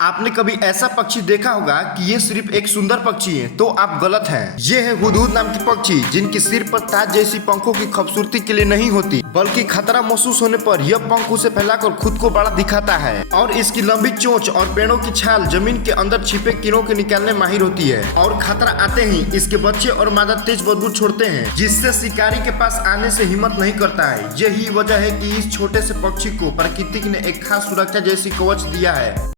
आपने कभी ऐसा पक्षी देखा होगा कि ये सिर्फ एक सुंदर पक्षी है? तो आप गलत हैं। ये है हुदहुद नाम की पक्षी, जिनकी सिर पर ताज जैसी पंखों की खूबसूरती के लिए नहीं होती, बल्कि खतरा महसूस होने पर यह पंख उसे फैलाकर खुद को बड़ा दिखाता है। और इसकी लंबी चोंच और पेड़ों की छाल जमीन के अंदर छिपे कीड़ों के निकालने माहिर होती है। और खतरा आते ही इसके बच्चे और मादा तेज बदबू छोड़ते हैं, जिससे शिकारी के पास आने से हिम्मत नहीं करता है। यही वजह है कि इस छोटे से पक्षी को प्रकृति ने एक खास सुरक्षा जैसी कवच दिया है।